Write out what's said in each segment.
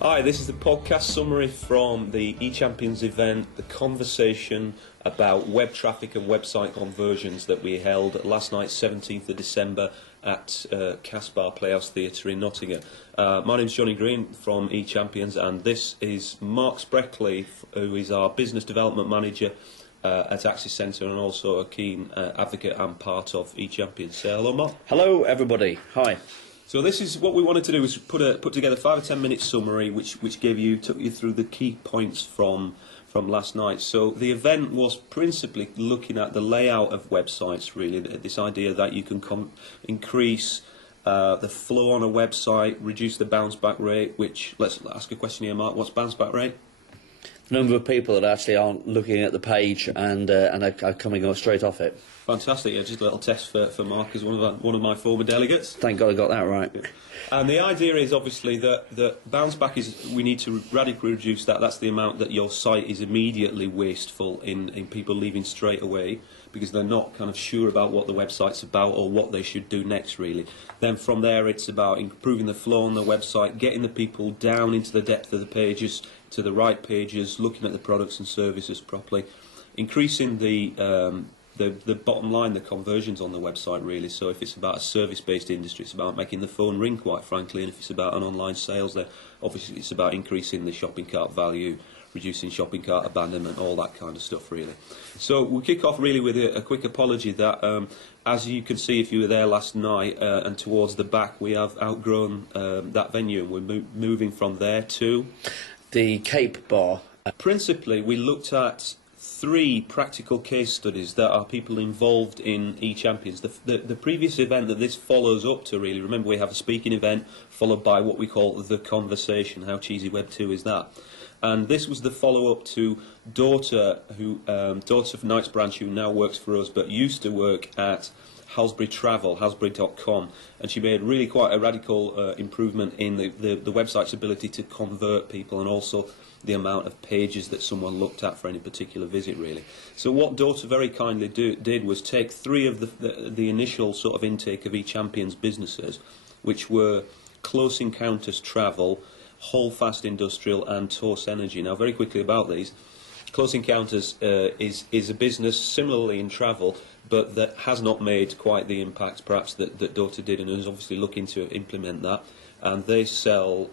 Hi, this is the podcast summary from the eChampions event, the conversation about web traffic and website conversions that we held last night, 17th of December, at Caspar Playhouse Theatre in Nottingham. My name's Johnny Green from eChampions, and this is Mark Spreckley, who is our Business Development Manager at Axis Centre and also a keen advocate and part of eChampions. Say hello, Mark. Hello, everybody. Hi. So this is what we wanted to do, was put together 5 or 10 minute summary which took you through the key points from last night. So the event was principally looking at the layout of websites, really, this idea that you can increase the flow on a website, reduce the bounce back rate, which, let's ask a question here, Mark, what's bounce back rate? Number of people that actually aren't looking at the page and are coming straight off it. Fantastic. Yeah, just a little test for Mark as one of my former delegates. Thank God I got that right. And the idea is obviously that bounce back is, we need to radically reduce that. That's the amount that your site is immediately wasteful in people leaving straight away because they're not kind of sure about what the website's about or what they should do next, really. Then from there it's about improving the flow on the website, getting the people down into the depth of the pages, to the right pages, looking at the products and services properly, increasing the bottom line, the conversions on the website, really. So if it's about a service-based industry, it's about making the phone ring, quite frankly, and if it's about an online sales, then obviously it's about increasing the shopping cart value, reducing shopping cart abandonment, all that kind of stuff, really. So we'll kick off really with a quick apology that, as you can see if you were there last night, and towards the back, we have outgrown that venue, and we're moving from there to the Cape Bar. Principally, we looked at 3 practical case studies that are people involved in eChampions. The previous event that this follows up to, really, remember we have a speaking event followed by what we call the conversation. How cheesy Web 2 is that? And this was the follow-up to Daughter, Daughter from Knight's Branch, who now works for us but used to work at Halsbury Travel, Halsbury.com, and she made really quite a radical improvement in the website's ability to convert people and also the amount of pages that someone looked at for any particular visit, really. So what Daughter very kindly did was take 3 of the initial sort of intake of eChampions businesses, which were Close Encounters Travel, Holdfast Industrial and Torse Energy. Now, very quickly about these. Close Encounters is a business similarly in travel, but that has not made quite the impact perhaps that Daughter did, and is obviously looking to implement that. And they sell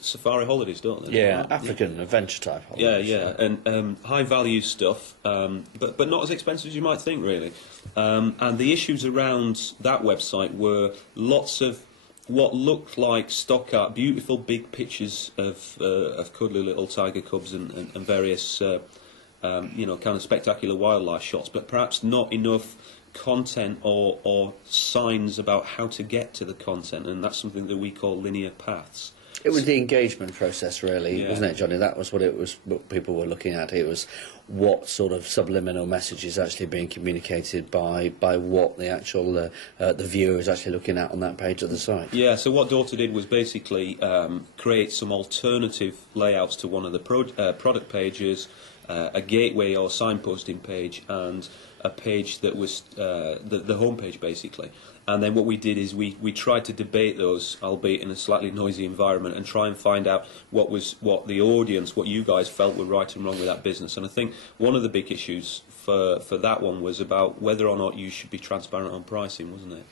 safari holidays, don't they? Yeah, African adventure type holidays. Yeah, and high value stuff, but not as expensive as you might think, really. And the issues around that website were lots of what looked like stock art, beautiful big pictures of cuddly little tiger cubs and various kind of spectacular wildlife shots, but perhaps not enough content or signs about how to get to the content, and that's something that we call linear paths. It was the engagement process, really, Yeah. wasn't it, Johnny? That was what people were looking at. It was what sort of subliminal message is actually being communicated by what the actual the viewer is actually looking at on that page of the site. Yeah, so what Daughter did was basically create some alternative layouts to one of the product pages, a gateway or signposting page, and a page that was the home page, basically. And then what we did is we tried to debate those, albeit in a slightly noisy environment, and try and find out what the audience, what you guys felt were right and wrong with that business. And I think one of the big issues for that one was about whether or not you should be transparent on pricing, wasn't it?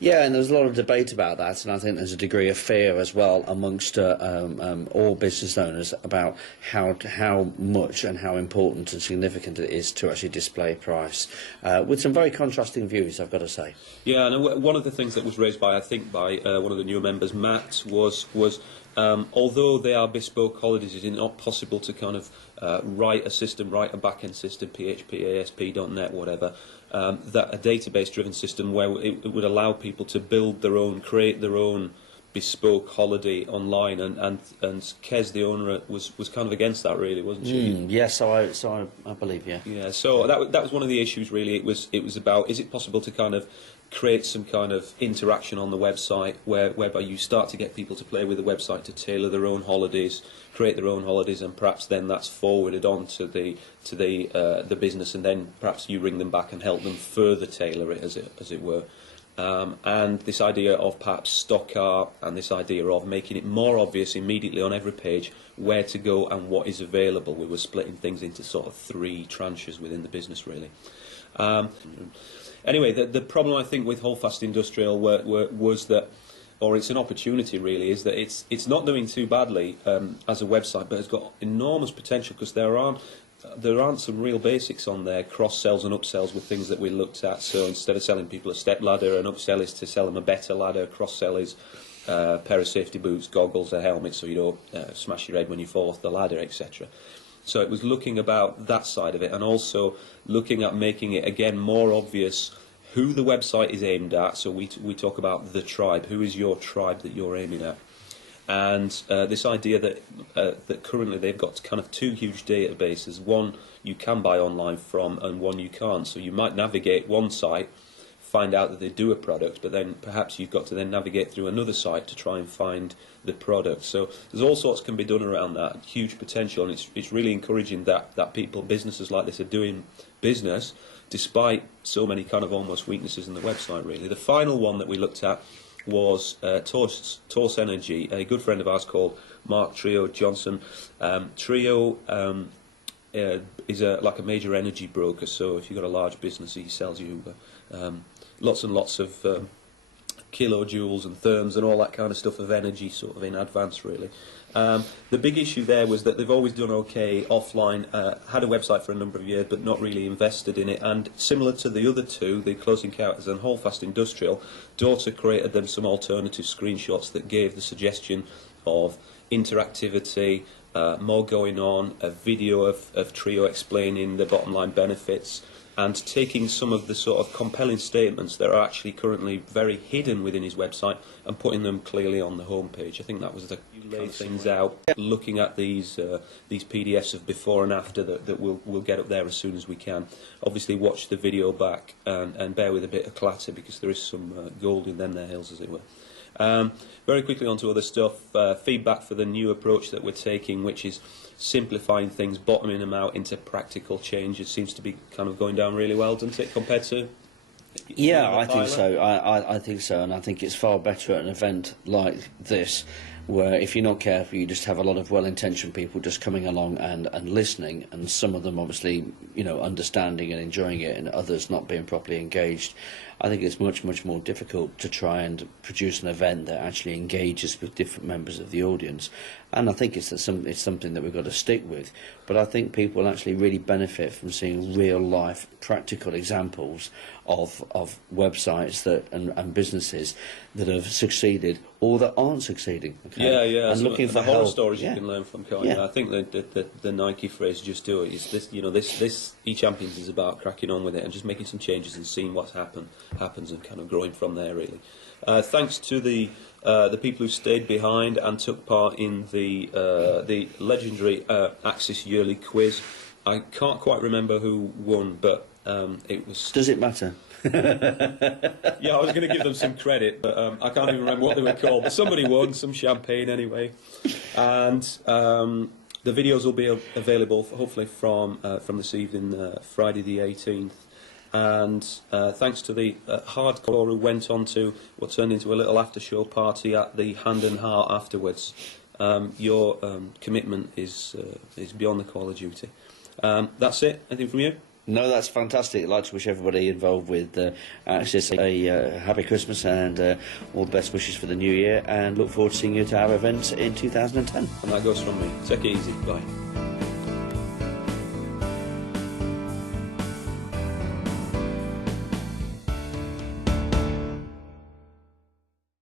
Yeah, and there's a lot of debate about that, and I think there's a degree of fear as well amongst all business owners about how much and how important and significant it is to actually display price, with some very contrasting views, I've got to say. Yeah, and one of the things that was raised by, I think, by one of the newer members, Matt, was although they are bespoke holidays, is it not possible to kind of write a back-end system, PHP, ASP.NET, whatever, that a database-driven system where it would allow people to build their own, create their own bespoke holiday online, and Kez, the owner, was kind of against that, really, wasn't she? Yes, so I believe, yeah. Yeah, so that was one of the issues, really. It was about, is it possible to kind of create some kind of interaction on the website whereby you start to get people to play with the website to tailor their own holidays, create their own holidays, and perhaps then that's forwarded on to the business, and then perhaps you ring them back and help them further tailor it, as it were. and this idea of perhaps stock art, and this idea of making it more obvious immediately on every page where to go and what is available. We were splitting things into sort of 3 tranches within the business, really. Anyway, the problem I think with Holdfast Industrial was that, or it's an opportunity really, is that it's not doing too badly as a website, but it's got enormous potential, because there aren't some real basics on there, cross-sells and upsells with things that we looked at. So instead of selling people a step ladder, an upsell is to sell them a better ladder, cross-sell is a pair of safety boots, goggles, a helmet so you don't smash your head when you fall off the ladder, etc. So it was looking about that side of it, and also looking at making it again more obvious who the website is aimed at. So we talk about the tribe. Who is your tribe that you're aiming at? And this idea that currently they've got kind of 2 huge databases. One you can buy online from, and one you can't. So you might navigate one site, find out that they do a product, but then perhaps you've got to then navigate through another site to try and find the product. So there's all sorts can be done around that. Huge potential, and it's really encouraging that people, businesses like this, are doing business despite so many kind of almost weaknesses in the website, really. The final one that we looked at was Torse Energy, a good friend of ours called Mark Trio Johnson. Trio is like a major energy broker, so if you've got a large business, he sells you lots and lots of kilojoules and therms and all that kind of stuff of energy, sort of in advance, really. The big issue there was that they've always done okay offline, had a website for a number of years but not really invested in it, and similar to the other two, the Close Encounters and Holdfast Industrial, Daughter created them some alternative screenshots that gave the suggestion of interactivity, more going on, a video of Trio explaining the bottom line benefits, and taking some of the sort of compelling statements that are actually currently very hidden within his website and putting them clearly on the homepage. I think that was the lay things out, looking at these PDFs of before and after that we'll get up there as soon as we can. Obviously watch the video back and bear with a bit of clatter, because there is some gold in them there hills, as it were. Very quickly on to other stuff. Feedback for the new approach that we're taking, which is simplifying things, bottoming them out into practical changes. Seems to be kind of going down really well, doesn't it, compared to... Yeah, I think so. I think so, and I think it's far better at an event like this, where if you're not careful, you just have a lot of well-intentioned people just coming along and listening, and some of them obviously, understanding and enjoying it, and others not being properly engaged. I think it's much more difficult to try and produce an event that actually engages with different members of the audience, and I think it's something that we've got to stick with. But I think people actually really benefit from seeing real-life, practical examples of websites that and businesses that have succeeded or that aren't succeeding. Okay? Yeah. And so looking for the horror help. stories you can learn from, can't you? I think the Nike phrase "just do it" is this. This eChampions is about cracking on with it and just making some changes and seeing what happens and kind of growing from there, really. Thanks to the people who stayed behind and took part in the legendary Axis yearly quiz. I can't quite remember who won, but it was... Does it matter? Yeah, I was going to give them some credit, but I can't even remember what they were called. But somebody won, some champagne anyway. And the videos will be available, hopefully, from this evening, Friday the 18th. And thanks to the hardcore who went on to what turned into a little after-show party at the Hand and Heart afterwards. Your commitment is beyond the call of duty. That's it. Anything from you? No, that's fantastic. I'd like to wish everybody involved with Axis a happy Christmas and all the best wishes for the new year, and look forward to seeing you at our events in 2010. And that goes from me. Take it easy. Bye.